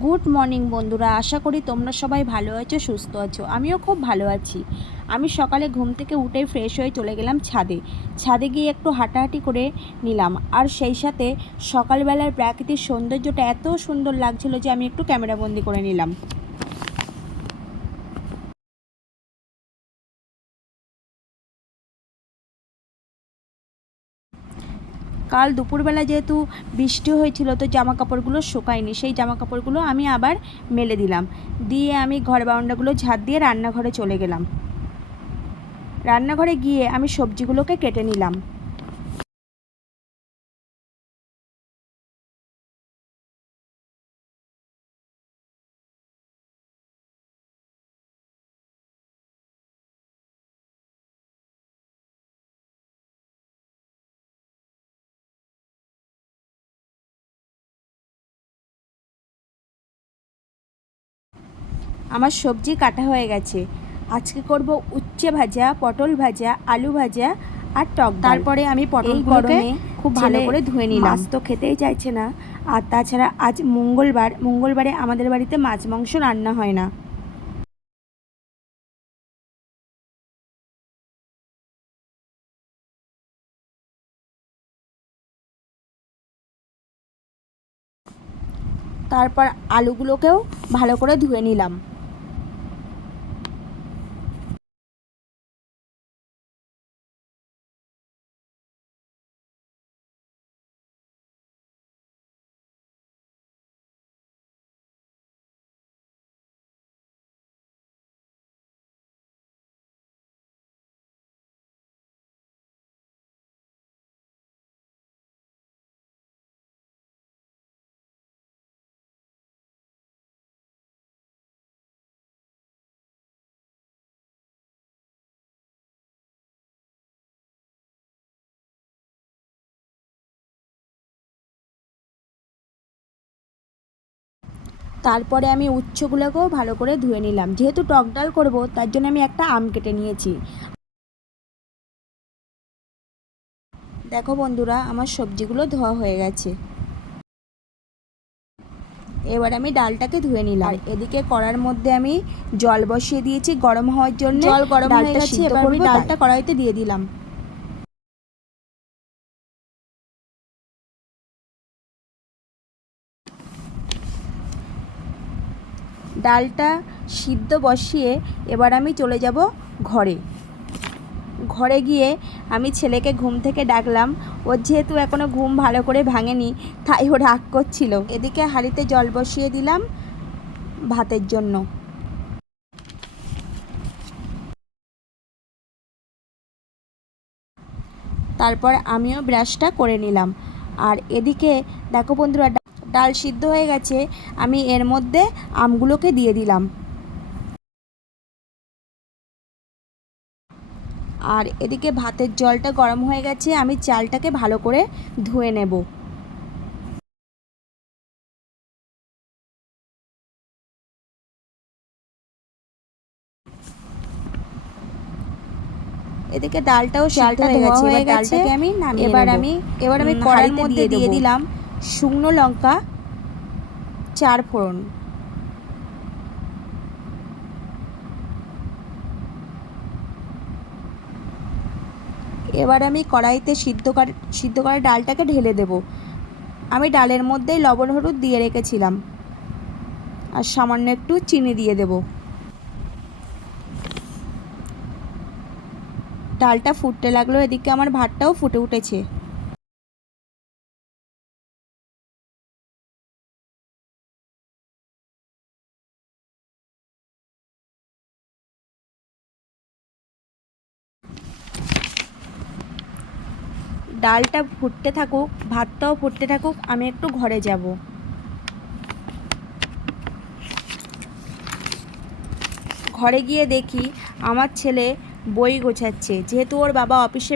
Good morning বন্ধুরা, আশা করি তোমরা সবাই ভালো আছো, সুস্থ আছো। আমিও খুব ভালো আছি। আমি সকালে ঘুম থেকে উঠেই ফ্রেশ হয়ে চলে গেলাম ছাদে গিয়ে একটু হাঁটাহাঁটি করে নিলাম। আর সেই সাথে সকালবেলার প্রাকৃতিক সৌন্দর্যটা এত সুন্দর লাগছিল যে আমি একটু ক্যামেরাবন্দি করে নিলাম। কাল দুপুরবেলা যেহেতু বৃষ্টি হয়েছিল, তো জামা কাপড়গুলো শুকায়নি। সেই জামা কাপড়গুলো আমি আবার মেলে দিলাম। দিয়ে আমি ঘর বারান্দাগুলো ঝাড় দিয়ে রান্নাঘরে চলে গেলাম। রান্নাঘরে গিয়ে আমি সবজিগুলোকে কেটে নিলাম। আমার সবজি কাটা হয়ে গেছে। আজকে করব উচ্ছে ভাজা, পটল ভাজা, আলু ভাজা আর টক। তারপরে আমি পটলগুলোকে খুব ভালো করে ধুয়ে নিলাম। মাছ তো খেতেই চাইছে না, আর তাছাড়া আজ মঙ্গলবারে আমাদের বাড়িতে মাছ মাংস রান্না হয় না। তারপর আলুগুলোকেও ভালো করে ধুয়ে নিলাম। তারপরে আমি উচ্ছেগুলোকেও ভালো করে ধুয়ে নিলাম। যেহেতু টক ডাল করবো, তার জন্য আমি একটা আম কেটে নিয়েছি। দেখো বন্ধুরা, আমার সবজিগুলো ধোয়া হয়ে গেছে। এবার আমি ডালটাকে ধুয়ে নিলাম। আর এদিকে কড়ার মধ্যে আমি জল বসিয়ে দিয়েছি গরম হওয়ার জন্য। জল গরম হয়ে গেছে, এবার আমি ডালটা কড়াইতে দিয়ে দিলাম। ডালটা সিদ্ধ বসিয়ে এবার আমি চলে যাব ঘরে গিয়ে আমি ছেলেকে ঘুম থেকে ডাকলাম। ওর যেহেতু এখনও ঘুম ভালো করে ভাঙেনি, তাই ও রাগ করছিল। এদিকে হাঁড়িতে জল বসিয়ে দিলাম ভাতের জন্য। তারপর আমিও ব্রাশটা করে নিলাম। আর এদিকে দেখো বন্ধুরা, ডাল সিদ্ধ হয়ে গেছে। আমি এর মধ্যে আমগুলোকে দিয়ে দিলাম। আর এদিকে ভাতের জলটা গরম হয়ে গেছে, আমি চালটাকে ভালো করে ধুয়ে নেব। এদিকে ডালটাও সিদ্ধ হয়ে গেছে। এবার আমি কড়াইর মধ্যে দিয়ে দিলাম শুকনো লঙ্কা 4 ফোড়ন। এবার আমি কড়াইতে সিদ্ধ করা ডালটাকে ঢেলে দেব। আমি ডালের মধ্যেই লবণ হলুদ দিয়ে রেখেছিলাম, আর সামান্য একটু চিনি দিয়ে দেব। ডালটা ফুটতে লাগলো, এদিকে আমার ভাতটাও ফুটে উঠেছে। ডালটা ফুটতে থাকুক, ভাতটাও ফুটতে থাকুক, আমি একটু ঘরে যাব। ঘরে গিয়ে দেখি আমার ছেলে বই গোছাচ্ছে। যেহেতু ওর বাবা অফিসে,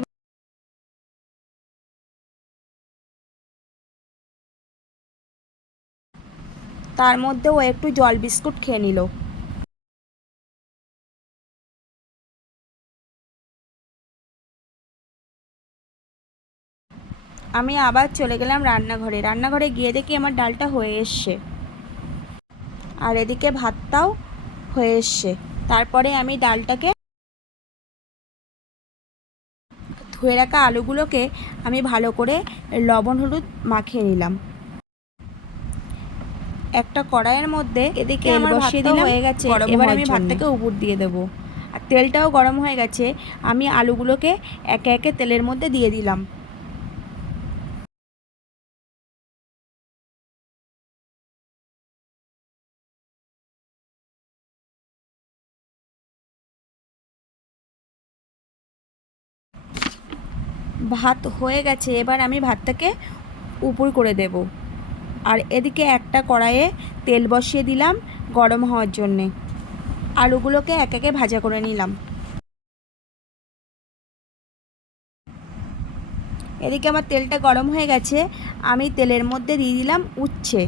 তার মধ্যে ও একটু জল বিস্কুট খেয়ে নিল। আমি আবার চলে গেলাম রান্নাঘরে গিয়ে দেখি আমার ডালটা হয়ে এসছে। আর এদিকে ভাতটাও হয়ে এসছে। তারপরে আমি ডালটাকে ধুয়ে রাখা আলুগুলোকে আমি ভালো করে লবণ হলুদ মাখিয়ে নিলাম। একটা কড়াইয়ের মধ্যে এদিকে আমার বসিয়ে দিলাম, হয়ে গেছে। এবার আমি ভাতটাকে উপর দিয়ে দেবো। আর তেলটাও গরম হয়ে গেছে, আমি আলুগুলোকে একে একে তেলের মধ্যে দিয়ে দিলাম। ভাত হয়ে গেছে, এবার আমি ভাতটাকে উপর করে দেব। আর এদিকে একটা কড়াইয়ে তেল বসিয়ে দিলাম গরম হওয়ার জন্যে। আলুগুলোকে এক একে ভাজা করে নিলাম। এদিকে আমার তেলটা গরম হয়ে গেছে, আমি তেলের মধ্যে দিয়ে দিলাম উচ্ছে।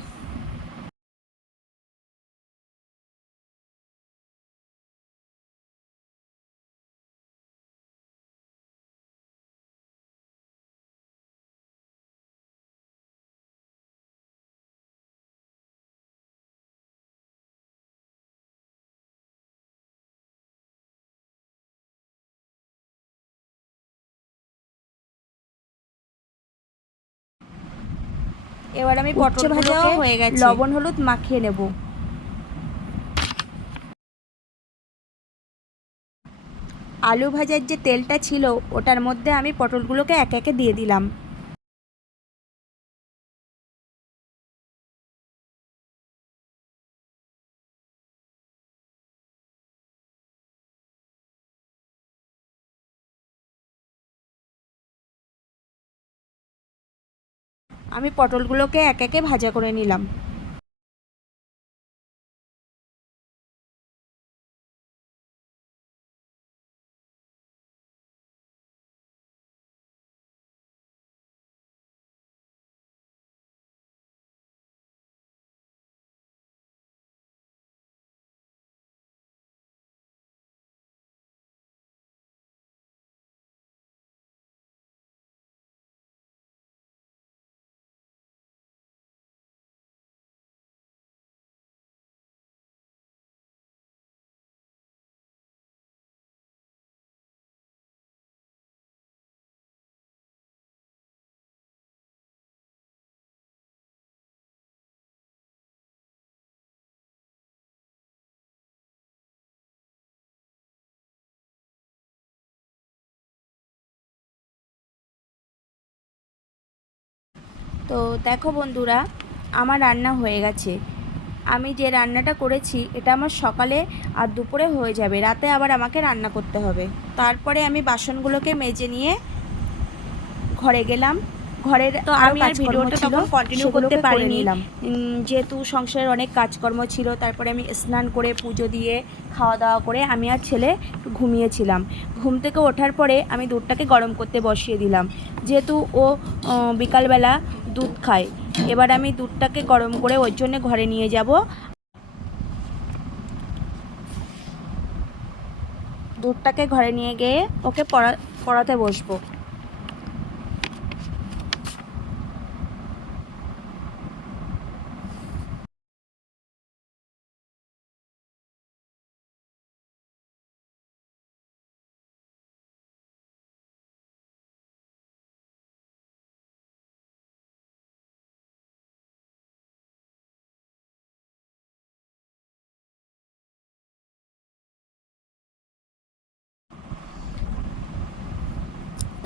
এবার আমি পটল ভাজাও হয়ে গেছে, লবণ হলুদ মাখিয়ে নেব। আলু ভাজার যে তেলটা ছিল ওটার মধ্যে আমি পটলগুলোকে একে একে দিয়ে দিলাম। আমি পটলগুলোকে এক একে ভাজা করে নিলাম। তো দেখো বন্ধুরা, আমার রান্না হয়ে গেছে। আমি যে রান্নাটা করেছি এটা আমার সকালে আর দুপুরে হয়ে যাবে, রাতে আবার আমাকে রান্না করতে হবে। তারপরে আমি বাসনগুলোকে মেজে নিয়ে ঘরে গেলাম। ঘরের তো আমি আর ভিডিওটা তখন কন্টিনিউ করতে পারিনি, যেহেতু সংসারের অনেক কাজকর্ম ছিল। তারপরে আমি স্নান করে পুজো দিয়ে খাওয়া দাওয়া করে আমি আর ছেলে ঘুমিয়েছিলাম। ঘুম থেকে ওঠার পরে আমি দুধটাকে গরম করতে বসিয়ে দিলাম, যেহেতু ও বিকালবেলা দুধ খায়। এবার আমি দুধটাকে গরম করে ওর জন্য ঘরে নিয়ে যাব। দুধটাকে ঘরে নিয়ে গিয়ে ওকে পড়াতে বসবো।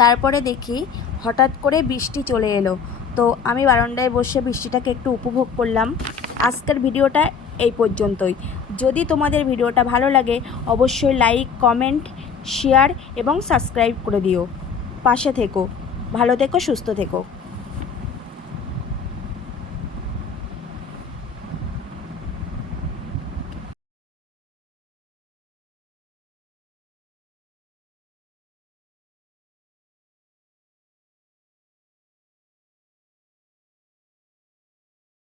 তারপরে দেখি হঠাৎ করে বৃষ্টি চলে এলো। তো আমি বারান্দায় বসে বৃষ্টিটাকে একটু উপভোগ করলাম। আজকের ভিডিওটা এই পর্যন্তই। যদি তোমাদের ভিডিওটা ভালো লাগে অবশ্যই লাইক, কমেন্ট, শেয়ার এবং সাবস্ক্রাইব করে দিও। পাশে থেকো, ভালো থেকো, সুস্থ থেকো।